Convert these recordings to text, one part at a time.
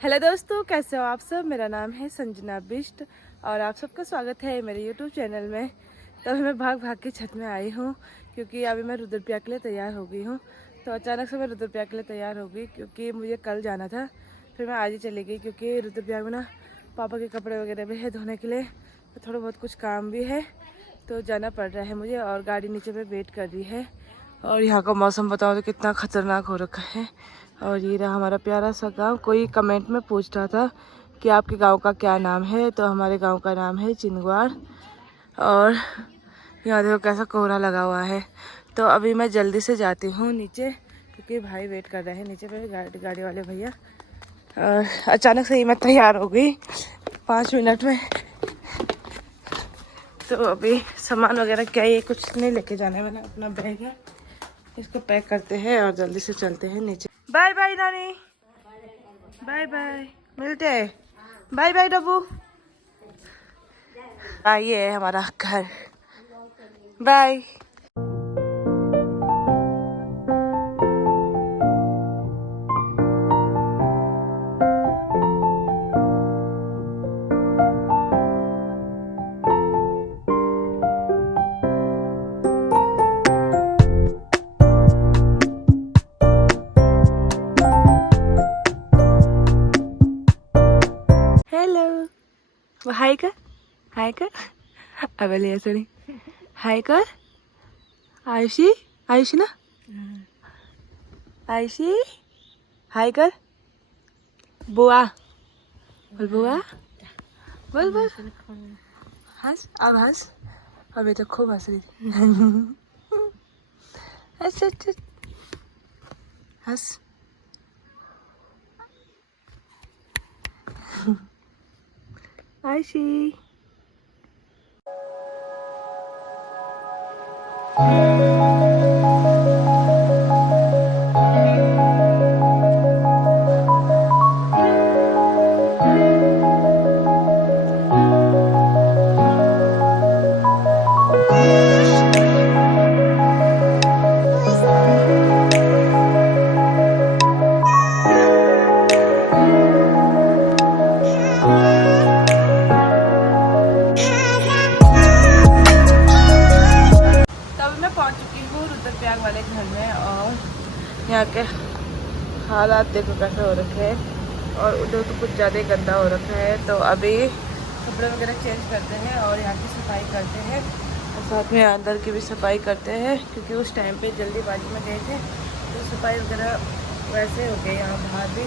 Hello दोस्तों, कैसे हो आप सब। मेरा नाम है संजना बिष्ट और आप सबका स्वागत है मेरे यूट्यूब चैनल में। तो मैं भाग भाग के छत में आई हूँ क्योंकि अभी मैं रुद्रप्रयाग के लिए तैयार हो गई हूँ। तो अचानक से मैं रुद्रप्रयाग के लिए तैयार हो गई क्योंकि मुझे कल जाना था, फिर मैं आज ही चली गई क्योंकि रुद्रप्रयाग में ना पापा के कपड़े वगैरह भी है धोने के लिए, तो थोड़ा बहुत कुछ काम भी है तो जाना पड़ रहा है मुझे। और गाड़ी नीचे पे वेट कर रही है। और यहाँ का मौसम बताओ तो कितना खतरनाक हो रखा है। और ये रहा हमारा प्यारा सा गांव। कोई कमेंट में पूछ रहा था कि आपके गांव का क्या नाम है, तो हमारे गांव का नाम है चिनगवार। और यहाँ देखो कैसा कोहरा लगा हुआ है। तो अभी मैं जल्दी से जाती हूँ नीचे क्योंकि भाई वेट कर रहे हैं नीचे पे, गाड़ी वाले भैया। और अचानक से ही मैं तैयार हो गई 5 मिनट में। तो अभी सामान वगैरह क्या ये कुछ नहीं लेके जाना है, मैंने अपना बैग है इसको पैक करते हैं और जल्दी से चलते हैं नीचे। बाय बाय नानी, बाय बाय, मिलते हैं, बाय बाय डब्बू। ये है हमारा घर, बाय। हेलो, वो हाय कर, हाय कर। अब ले सॉरी, हाय कर। आयुषी, आयुषी ना, आयुषी हाय कर। बुआ बोल, बुआ बोल बोल, हंस अब हंस। अभी तो खूब हंस रही थी। हंस हंस हंस। आयुषी रुद्रप्रयाग वाले घर में। और यहाँ के हालात देखो कैसे हो रखे हैं और उधर तो कुछ ज़्यादा ही गंदा हो रखा है। तो अभी कपड़े वगैरह चेंज करते हैं और यहाँ की सफाई करते हैं और साथ में अंदर की भी सफाई करते हैं क्योंकि उस टाइम पे जल्दीबाजी में गए थे तो सफाई वगैरह वैसे हो गई यहाँ बाहर भी।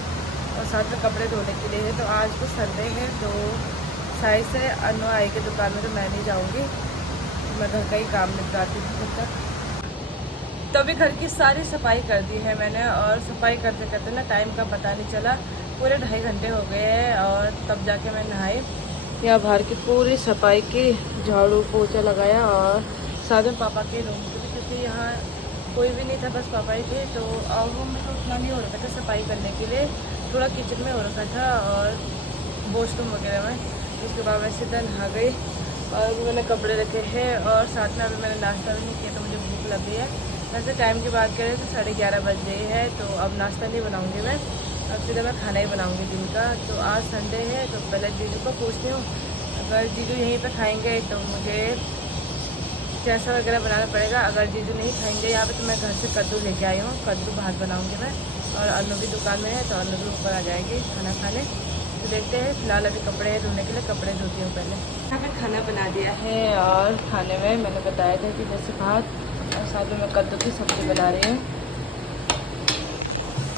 और साथ में कपड़े धोने के लिए है। तो आज तो संडे है तो साई से अनु आई की दुकान में, तो मैं नहीं जाऊँगी, मैं घर का ही काम निपटाती हूँ तब तक। तो अभी घर की सारी सफाई कर दी है मैंने और सफाई करते करते ना टाइम का पता नहीं चला, पूरे 2.5 घंटे हो गए हैं। और तब जाके मैं नहाई, यहाँ बाहर की पूरी सफाई की, झाड़ू पोछा लगाया और साथ में पापा के रूम की भी क्योंकि यहाँ कोई भी नहीं था, बस पापा ही थे। तो रूम में तो उतना नहीं हो रखा था सफाई करने के लिए, थोड़ा किचन में हो रखा था और वॉशरूम वगैरह में। उसके बाद मैं सीधा नहा गई और अभी मैंने कपड़े रखे हैं और साथ में अभी मैंने नाश्ता भी नहीं किया तो मुझे भूख लग गई है। वैसे टाइम की बात करें तो 11:30 बज गई है। तो अब नाश्ता नहीं बनाऊंगी मैं, अब सीधा मैं खाना ही बनाऊंगी दिन का। तो आज संडे है तो पहले जीजू को पूछती हूँ, अगर जीजू यहीं पे खाएंगे तो मुझे जैसा वगैरह बनाना पड़ेगा। अगर जीजू नहीं खाएंगे यहाँ पे तो मैं घर से कद्दू लेके आई हूँ, कद्दू भात बनाऊँगी मैं। और अनु भी दुकान में है तो अनु भी ऊपर आ जाएगी खाना खाने। तो देखते हैं, फिलहाल अभी कपड़े धोने के लिए कपड़े धोती हूँ पहले। यहाँ पे खाना बना दिया है और खाने में मैंने बताया था कि जैसे भात और साथ में मैं कद्दू की सब्ज़ी बना रही हूँ।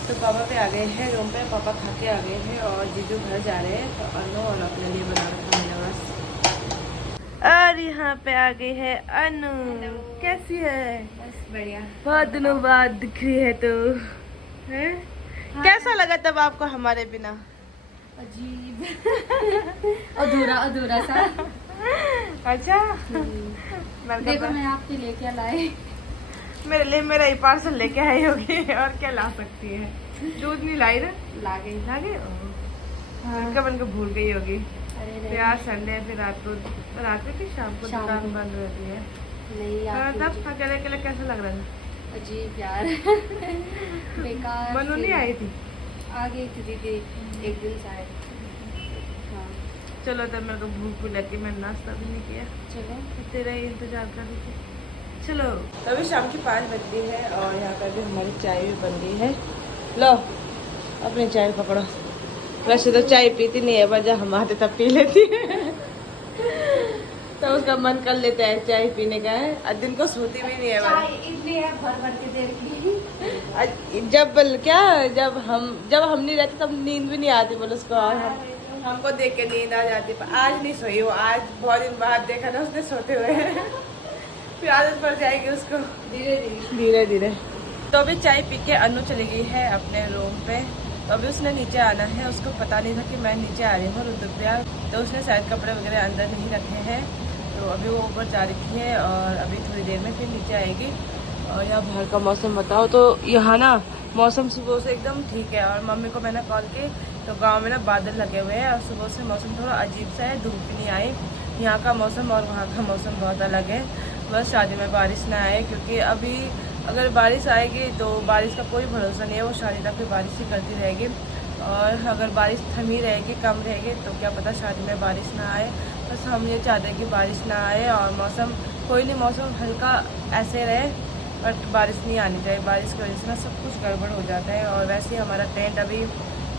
तो पापा पे आ गए हैं रूम पे, पापा खा के आ गए हैं और जीजू घर जा रहे हैं। तो अनु और अपने लिए बना रखा मैंने बस। और यहाँ पे आ गई है अनु। कैसी है? बस बढ़िया, बहुत दिनों बाद दिख रही है तो है? हाँ। कैसा लगा तब आपको हमारे बिना? अजीब अधूरा अधूरा सा। अच्छा देखो मैं आपके लिए क्या लाई। मेरे लिए मेरा ही पार्सल लेके आई होगी और क्या ला सकती है। दूध नहीं लाई ना? ला गई हाँ। बन के भूल गई होगी। तो यार संडे फिर रात में फिर शाम को दुकान बंद रहती है। नहीं तब अकेले अकेले कैसा लग रहा था? अजीब यार। बेकार। मनु नहीं आई थी? आगे थी दीदी एक दिन शायद। हाँ चलो तो मेरे को भूख भी लगी, मैंने नाश्ता भी नहीं किया, चलो तो तेरा ही इंतजार कर रही थी। चलो अभी शाम की 5 बज गई है और यहाँ पर भी हमारी चाय भी बन गई है। लो अपनी चाय पकड़ो। वैसे तो चाय पीती नहीं है, पर जब हम आते तब पी लेती है। तो उसका मन कर लेता है चाय पीने का है। आज दिन को सोती भी नहीं है चाय इतनी है भर भर के देर की। जब हम नहीं रहते तब नींद भी नहीं आती बोलो उसको, और हमको देख के नींद आ जाती। पर आज नहीं सोई वो, आज बहुत दिन बाद देखा ना उसने सोते हुए। फिर आदत पड़ जाएगी उसको धीरे धीरे। तो अभी चाय पी के अनु चली गई है अपने रूम पे। तो अभी उसने नीचे आना है, उसको पता नहीं था कि मैं नीचे आ रही हूँ रुद्रप्रयाग, तो उसने शायद कपड़े वगैरह अंदर नहीं रखे हैं। तो अभी वो ऊपर जा रखी है और अभी थोड़ी देर में फिर नीचे आएगी। और यहाँ बाहर का मौसम बताओ तो यहाँ ना मौसम सुबह से एकदम ठीक है। और मम्मी को मैंने कॉल की तो गांव में ना बादल लगे हुए हैं और सुबह से मौसम थोड़ा अजीब सा है, धूप भी नहीं आई। यहाँ का मौसम और वहाँ का मौसम बहुत अलग है। बस शादी में बारिश ना आए, क्योंकि अभी अगर बारिश आएगी तो बारिश का कोई भरोसा नहीं है, वो शादी तक भी बारिश ही करती रहेगी। और अगर बारिश थमी रहेगी, कम रहेगी, तो क्या पता शादी में बारिश ना आए। बस हम ये चाहते हैं कि बारिश ना आए और मौसम कोई नहीं, मौसम हल्का ऐसे रहे, बट बारिश नहीं आनी चाहिए। बारिश की वजह से ना सब कुछ गड़बड़ हो जाता है। और वैसे ही हमारा टेंट अभी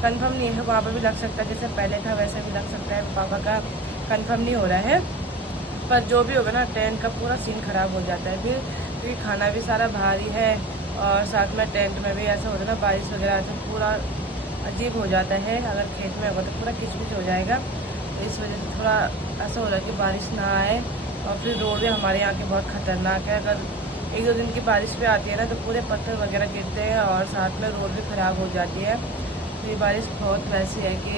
कंफर्म नहीं है, वहाँ पर भी लग सकता है, जैसे पहले था वैसे भी लग सकता है। पापा का कंफर्म नहीं हो रहा है, पर जो भी होगा ना टेंट का पूरा सीन ख़राब हो जाता है फिर, क्योंकि खाना भी सारा भारी है और साथ में टेंट में भी ऐसा होता है ना बारिश वगैरह तो पूरा अजीब हो जाता है। अगर खेत में होगा तो पूरा किचकिच हो जाएगा। तो इस वजह से थोड़ा ऐसा हो रहा है कि बारिश ना आए। और फिर रोड भी हमारे यहाँ के बहुत ख़तरनाक है, अगर 1-2 दिन की बारिश भी आती है ना तो पूरे पत्थर वगैरह गिरते हैं और साथ में रोड भी ख़राब हो जाती है। तो ये बारिश बहुत वैसी है कि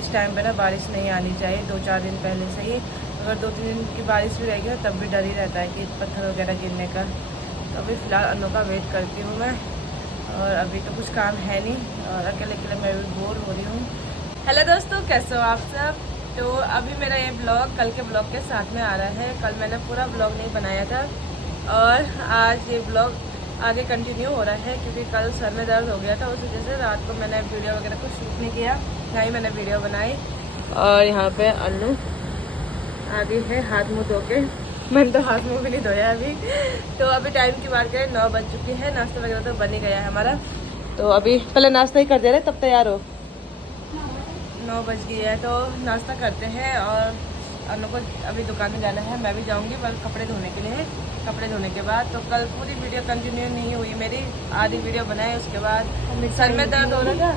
इस टाइम पे ना बारिश नहीं आनी चाहिए, 2-4 दिन पहले से ही। अगर 2-3 दिन की बारिश भी रहेगी ना तब भी डर ही रहता है कि पत्थर वगैरह गिरने का। तो अभी फ़िलहाल अनु का वेट करती हूँ मैं, और अभी तो कुछ काम है नहीं और अकेले अकेले मैं भी बोर हो रही हूँ। हेलो दोस्तों, कैसे हो आप सब। तो अभी मेरा ये ब्लॉग कल के ब्लॉग के साथ में आ रहा है। कल मैंने पूरा ब्लॉग नहीं बनाया था और आज ये ब्लॉग आगे कंटिन्यू हो रहा है, क्योंकि कल सर में दर्द हो गया था, उस वजह से रात को मैंने वीडियो वगैरह कुछ शूट नहीं किया, ना ही मैंने वीडियो बनाई। और यहाँ पे अनु आगे है हाथ मुँह धो के, मैंने तो हाथ मुँह भी नहीं धोया अभी। तो अभी टाइम की बात करें 9 बज चुकी है, नाश्ता वगैरह तो बन ही गया है हमारा। तो अभी पहले नाश्ता ही कर दे रहे तब तैयार हो। 9 बज गई है तो नाश्ता करते हैं। और अनु को अभी दुकान में जाना है, मैं भी जाऊंगी पर कपड़े धोने के लिए है। कपड़े धोने के बाद तो कल पूरी वीडियो कंटिन्यू नहीं हुई मेरी, आधी वीडियो बनाई, उसके बाद सर में दर्द हो रहा था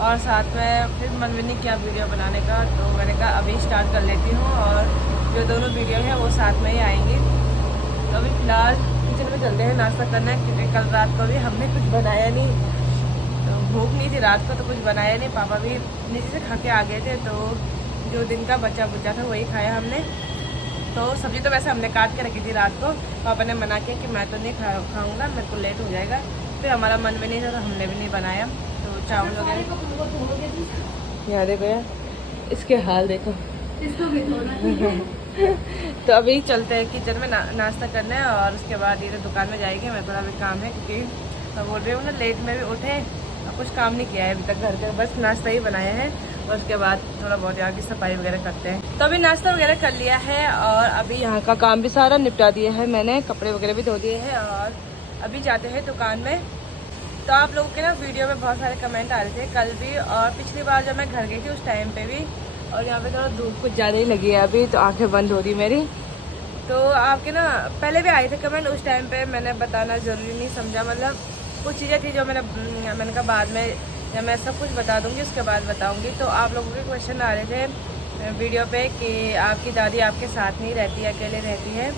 और साथ में फिर मन भी नहीं किया वीडियो बनाने का। तो मैंने कहा अभी स्टार्ट कर लेती हूँ और जो दोनों वीडियो है वो साथ में ही आएंगी। तो अभी फ़िलहाल किचन में चलते हैं नाश्ता करना, क्योंकि कल रात को भी हमने कुछ बनाया नहीं, तो भूख नहीं थी रात को तो कुछ बनाया नहीं। पापा भी नीचे से खा के आ गए थे, तो जो दिन का बचा बुचा था वही खाया हमने। तो सब्ज़ी तो वैसे हमने काट के रखी थी रात को, पापा ने मना किया कि मैं तो नहीं खाऊँगा, मेरे को लेट हो जाएगा। फिर हमारा मन भी नहीं था तो हमने भी नहीं बनाया। तो चावल वगैरह यहाँ देखो यार, इसके हाल देखो। तो अभी चलते हैं किचन में नाश्ता करने और उसके बाद ये दुकान में जाएंगे। मेरे को अभी काम है, क्योंकि मैं बोल रही हूँ ना लेट में भी उठे और कुछ काम नहीं किया है अभी तक घर का, बस नाश्ता ही बनाया है। और उसके बाद थोड़ा बहुत यहाँ की सफाई वगैरह करते हैं। तो अभी नाश्ता वगैरह कर लिया है और अभी यहाँ का काम भी सारा निपटा दिया है मैंने, कपड़े वगैरह भी धो दिए हैं और अभी जाते हैं दुकान में। तो आप लोगों के ना वीडियो में बहुत सारे कमेंट आ रहे थे कल भी और पिछली बार जब मैं घर गई थी उस टाइम पे भी। और यहाँ पे थोड़ा धूप कुछ ज़्यादा ही लगी है अभी, तो आंखें बंद हो रही मेरी। तो आपके ना पहले भी आए थे कमेंट, उस टाइम पे मैंने बताना ज़रूरी नहीं समझा, मतलब कुछ चीज़ें थी जो मैंने कहा बाद में या मैं सब कुछ बता दूँगी उसके बाद बताऊँगी। तो आप लोगों के क्वेश्चन आ रहे थे वीडियो पे कि आपकी दादी आपके साथ नहीं रहती, अकेले रहती है।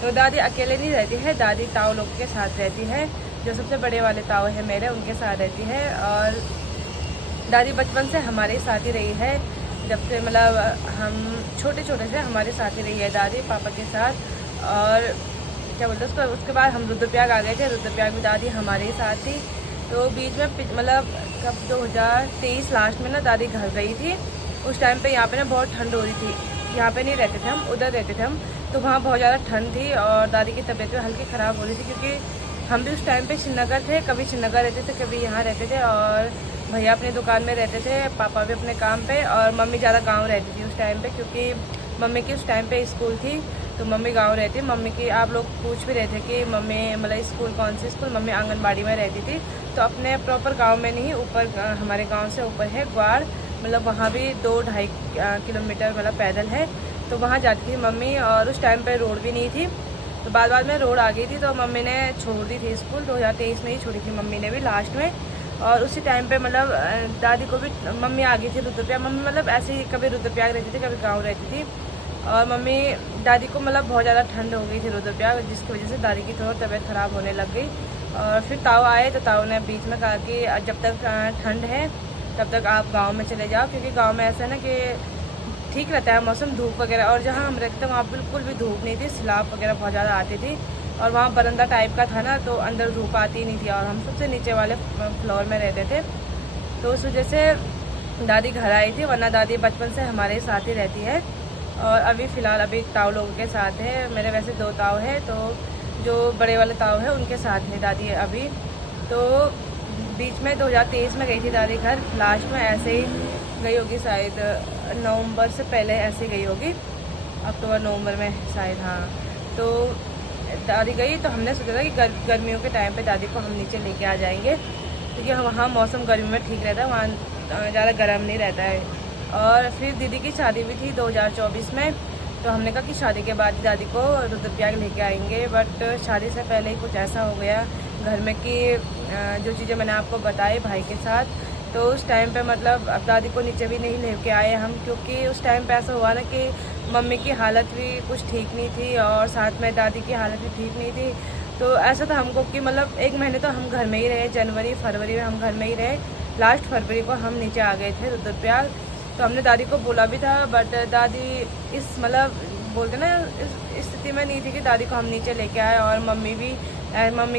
तो दादी अकेले नहीं रहती है, दादी ताऊ लोग के साथ रहती है, जो सबसे बड़े वाले ताऊ है मेरे, उनके साथ रहती है। और दादी बचपन से हमारे साथ ही रही है, जब से मतलब हम छोटे से हमारे साथ ही रही है दादी पापा के साथ। और क्या बोलते हैं उसके बाद हम रुद्रप्रयाग आ गए थे, रुद्रप्रयाग में दादी हमारे ही साथ थी। तो बीच में मतलब कब 2023 लास्ट में ना दादी घर गई थी। उस टाइम पे यहाँ पे ना बहुत ठंड हो रही थी, यहाँ पे नहीं रहते थे हम, उधर रहते थे हम, तो वहाँ बहुत ज़्यादा ठंड थी और दादी की तबीयत भी हल्की ख़राब हो रही थी, क्योंकि हम भी उस टाइम पे श्रीनगर थे, कभी श्रीनगर रहते थे कभी यहाँ रहते थे। और भैया अपनी दुकान में रहते थे, पापा भी अपने काम पे, और मम्मी ज़्यादा गांव रहती थी उस टाइम पे, क्योंकि मम्मी की उस टाइम पे स्कूल थी, तो मम्मी गांव रहती। मम्मी की आप लोग पूछ भी रहे थे कि मम्मी मतलब स्कूल कौन सी स्कूल, मम्मी आंगनबाड़ी में रहती थी। तो अपने प्रॉपर गांव में नहीं, ऊपर हमारे गांव से ऊपर है ग्वाड़, मतलब वहाँ भी 2-2.5 किलोमीटर मतलब पैदल है, तो वहाँ जाती थी मम्मी। और उस टाइम पे रोड भी नहीं थी, तो बाद में रोड आ गई थी, तो मम्मी ने छोड़ दी थी स्कूल। 2023 में ही छोड़ी थी मम्मी ने भी लास्ट में। और उसी टाइम पे मतलब दादी को भी मम्मी आ गई थी रुद्रप्रयाग। मम्मी मतलब ऐसे ही कभी रुद्रप्रयाग रहती थी, कभी गाँव रहती थी। और मम्मी दादी को मतलब बहुत ज़्यादा ठंड हो गई थी रुद्रप्रयाग, जिसकी वजह से दादी की थोड़ी तबीयत ख़राब होने लग गई। और फिर ताऊ आए, तो ताऊ ने बीच में कहा कि जब तक ठंड है तब तक आप गांव में चले जाओ, क्योंकि गांव में ऐसा है ना कि ठीक रहता है मौसम, धूप वगैरह। और जहाँ हम रहते थे वहाँ बिल्कुल भी धूप नहीं थी, सैलाब वगैरह बहुत ज़्यादा आती थी, और वहाँ बरंदा टाइप का था ना, तो अंदर धूप आती नहीं थी, और हम सबसे नीचे वाले फ्लोर में रहते थे। तो उस वजह से दादी घर आई थी, वरना दादी बचपन से हमारे साथ ही रहती है। और अभी फ़िलहाल अभी ताऊ लोगों के साथ है। मेरे वैसे 2 ताऊ है, तो जो बड़े वाले ताऊ है उनके साथ है दादी अभी। तो बीच में 2023 में गई थी दादी घर, लास्ट में ऐसे ही गई होगी शायद, नवंबर से पहले ऐसे गई होगी, अक्टूबर नवंबर में शायद, हाँ। तो दादी गई, तो हमने सोचा था कि गर्मियों के टाइम पे दादी को हम नीचे लेके आ जाएंगे, क्योंकि वहाँ मौसम गर्मी में ठीक रहता है, वहाँ ज़्यादा गर्म नहीं रहता है। और फिर दीदी की शादी भी थी 2024 में, तो हमने कहा कि शादी के बाद दादी को रुद्रप्रयाग लेके आएंगे। बट शादी से पहले ही कुछ ऐसा हो गया घर में कि जो चीज़ें मैंने आपको बताई भाई के साथ, तो उस टाइम पे मतलब अब दादी को नीचे भी नहीं लेके आए हम, क्योंकि उस टाइम पे ऐसा हुआ ना कि मम्मी की हालत भी कुछ ठीक नहीं थी, और साथ में दादी की हालत भी ठीक नहीं थी। तो ऐसा था हमको कि मतलब 1 महीने तो हम घर में ही रहे, जनवरी फरवरी में हम घर में ही रहे। लास्ट फरवरी को हम नीचे आ गए थे रुद्रप्रयाग। तो हमने दादी को बोला भी था, बट दादी इस मतलब बोलते ना इस स्थिति में नहीं थी कि दादी को हम नीचे लेके आए। और मम्मी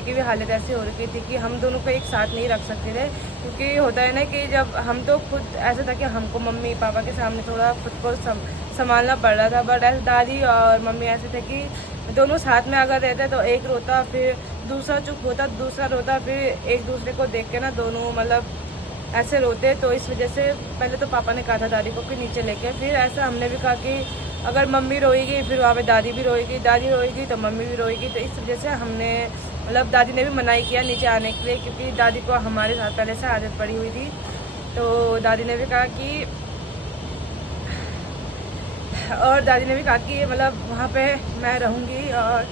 की भी हालत ऐसी हो रही थी कि हम दोनों को एक साथ नहीं रख सकते थे, क्योंकि होता है ना कि जब हम तो खुद ऐसा था कि हमको मम्मी पापा के सामने थोड़ा खुद को संभालना पड़ रहा था, बट ऐसे दादी और मम्मी ऐसे थे कि दोनों साथ में अगर रहते तो एक रोता, फिर दूसरा चुप होता, दूसरा रोता, फिर एक दूसरे को देख के ना दोनों मतलब ऐसे रोते। तो इस वजह से पहले तो पापा ने कहा था दादी को कि नीचे लेके, फिर ऐसा हमने भी कहा कि अगर मम्मी रोएगी फिर वहाँ पे दादी भी रोएगी, दादी रोएगी तो मम्मी भी रोएगी। तो इस वजह से हमने मतलब दादी ने भी मनाही किया नीचे आने के लिए, क्योंकि दादी को हमारे साथ पहले से आदत पड़ी हुई थी। तो दादी ने भी कहा कि मतलब वहाँ पे मैं रहूँगी। और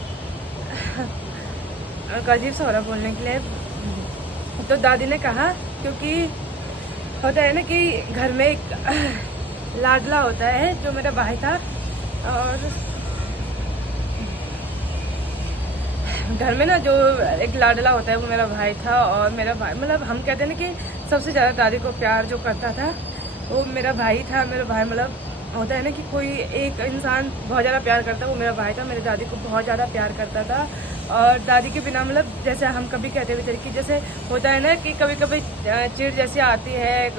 अजीब सा हो रहा बोलने के लिए। तो दादी ने कहा, क्योंकि होता है ना कि घर में एक लाडला होता है, जो मेरा भाई था, और घर में ना जो एक लाडला होता है वो मेरा भाई था। और मेरा भाई मतलब हम कहते हैं ना कि सबसे ज़्यादा दादी को प्यार जो करता था वो मेरा भाई था। मेरा भाई मतलब होता है ना कि कोई एक इंसान बहुत ज़्यादा प्यार करता है, वो मेरा भाई था। मेरी दादी को बहुत ज़्यादा प्यार करता था। और दादी के बिना मतलब जैसे हम कभी कहते हुए कि जैसे होता है ना कि कभी कभी चिढ़ जैसी आती है,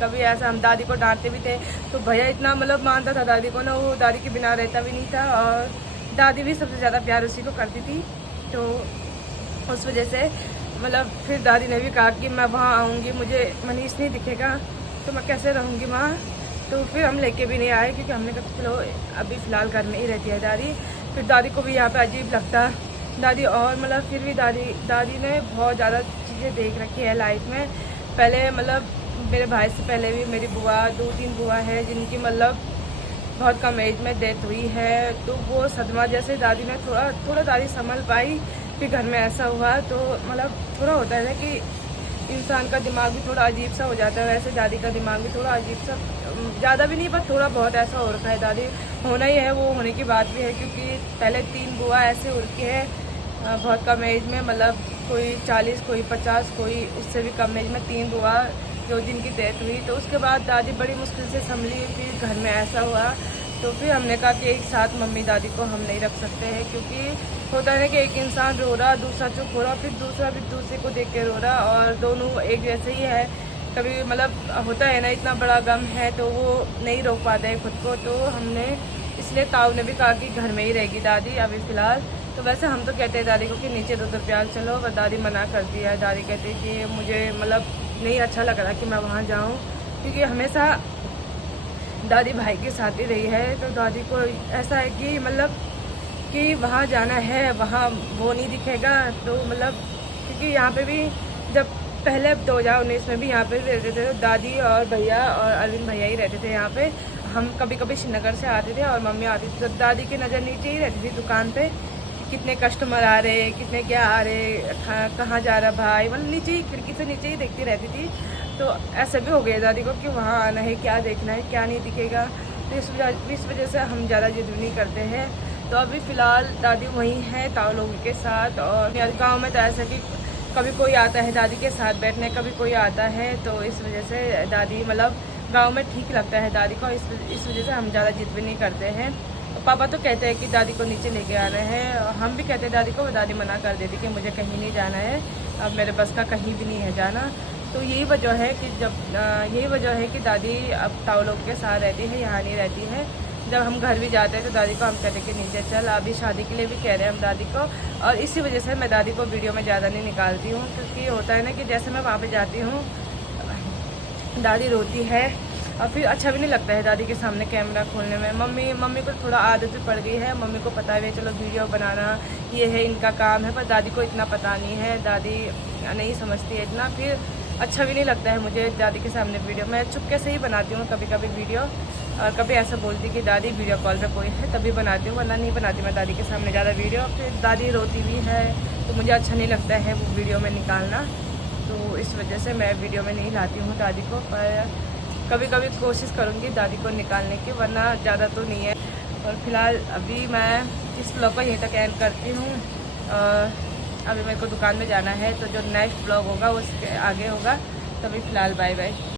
कभी ऐसा हम दादी को डांटते भी थे, तो भैया इतना मतलब मानता था दादी को ना, वो दादी के बिना रहता भी नहीं था। और दादी भी सबसे ज़्यादा प्यार उसी को करती थी। तो उस वजह से मतलब फिर दादी ने भी कहा कि मैं वहाँ आऊँगी, मुझे मनीष नहीं दिखेगा तो मैं कैसे रहूँगी वहाँ। तो फिर हम लेके भी नहीं आए, क्योंकि हमने कहा चलो अभी फ़िलहाल घर में ही रहती है दादी। फिर दादी को भी यहाँ पे अजीब लगता दादी। और मतलब फिर भी दादी ने बहुत ज़्यादा चीज़ें देख रखी है लाइफ में। पहले मतलब मेरे भाई से पहले भी मेरी बुआ 2-3 बुआ है जिनकी मतलब बहुत कम एज में डेथ हुई है। तो वो सदमा जैसे दादी ने थोड़ा दादी संभल पाई। फिर घर में ऐसा हुआ तो मतलब थोड़ा होता है ना कि इंसान का दिमाग भी थोड़ा अजीब सा हो जाता है। वैसे दादी का दिमाग भी थोड़ा अजीब सा, ज़्यादा भी नहीं पर थोड़ा बहुत ऐसा हो रखा है। दादी होना ही है, वो होने की बात भी है, क्योंकि पहले 3 बुआ ऐसे हो रखी है बहुत कम एज में, मतलब कोई 40, कोई 50, कोई उससे भी कम एज में 3 बुआ जो जिनकी डेथ हुई। तो उसके बाद दादी बड़ी मुश्किल से संभली। फिर घर में ऐसा हुआ तो फिर हमने कहा कि एक साथ मम्मी दादी को हम नहीं रख सकते हैं, क्योंकि होता है ना कि एक इंसान रो रहा, दूसरा चुप हो रहा, फिर दूसरा भी दूसरे को देख के रो रहा, और दोनों एक जैसे ही है। कभी मतलब होता है ना इतना बड़ा गम है तो वो नहीं रोक पाते हैं खुद को। तो हमने इसलिए ताऊ ने भी कहा कि घर में ही रहेगी दादी अभी फ़िलहाल। तो वैसे हम तो कहते हैं दादी को कि नीचे रुद्रप्रयाग चलो, पर दादी मना कर दिया है। दादी कहती है कि मुझे मतलब नहीं अच्छा लग रहा कि मैं वहाँ जाऊँ, क्योंकि हमेशा दादी भाई के साथ ही रही है। तो दादी को ऐसा है कि मतलब कि वहाँ जाना है, वहाँ वो नहीं दिखेगा। तो मतलब क्योंकि यहाँ पे भी जब पहले 2019 में भी यहाँ पे रहते थे, तो दादी और भैया और अरविंद भैया ही रहते थे यहाँ पे। हम कभी कभी श्रीनगर से आते थे और मम्मी आती थी, तो दादी की नज़र नीचे ही रहती थी दुकान पे कि कितने कस्टमर आ रहे, कितने क्या आ रहे, कहाँ जा रहा भाई, मतलब नीचे ही, खिड़की से नीचे ही देखती रहती थी। तो ऐसा भी हो गया दादी को कि वहाँ आना है, क्या देखना है, क्या नहीं दिखेगा। तो इस वजह से हम ज़्यादा जिद नहीं करते हैं। तो अभी फ़िलहाल दादी वहीं है ताऊ लोगों के साथ। और गाँव में तो ऐसा कि कभी कोई आता है दादी के साथ बैठने, कभी कोई आता है, तो इस वजह से दादी मतलब गांव में ठीक लगता है दादी को। इस वजह से हम ज़्यादा जिद भी नहीं करते हैं। पापा तो कहते हैं कि दादी को नीचे लेके आना है, हम भी कहते हैं दादी को, दादी मना कर देती कि मुझे कहीं नहीं जाना है, अब मेरे बस का कहीं भी नहीं है जाना। तो यही वजह है कि दादी अब ताऊ लोग के साथ रहती है, यहाँ नहीं रहती है। जब हम घर भी जाते हैं तो दादी को हम कहते हैं कि नीचे चल। अभी शादी के लिए भी कह रहे हैं हम दादी को, और इसी वजह से मैं दादी को वीडियो में ज़्यादा नहीं निकालती हूँ। क्योंकि होता है ना कि जैसे मैं वहाँ पे जाती हूँ दादी रोती है, और फिर अच्छा भी नहीं लगता है दादी के सामने कैमरा खोलने में। मम्मी को थोड़ा आदत भी पड़ गई है, मम्मी को पता है चलो वीडियो बनाना ये है इनका काम है, पर दादी को इतना पता नहीं है, दादी नहीं समझती है इतना। फिर अच्छा भी नहीं लगता है मुझे दादी के सामने वीडियो। मैं चुपके से ही बनाती हूँ कभी कभी वीडियो, और कभी ऐसा बोलती कि दादी वीडियो कॉल पे कोई है तभी बनाती हूँ, वरना नहीं बनाती मैं दादी के सामने ज़्यादा वीडियो। फिर दादी रोती भी है तो मुझे अच्छा नहीं लगता है वो वीडियो में निकालना, तो इस वजह से मैं वीडियो में नहीं लाती हूँ दादी को। पर कभी कभी कोशिश करूँगी दादी को निकालने की, वरना ज़्यादा तो नहीं है। और फिलहाल अभी मैं इस ब्लॉग को यहीं तक एंड करती हूँ। अभी मेरे को दुकान में जाना है, तो जो नेक्स्ट ब्लॉग होगा उसके आगे होगा। तो अभी फ़िलहाल बाय बाय।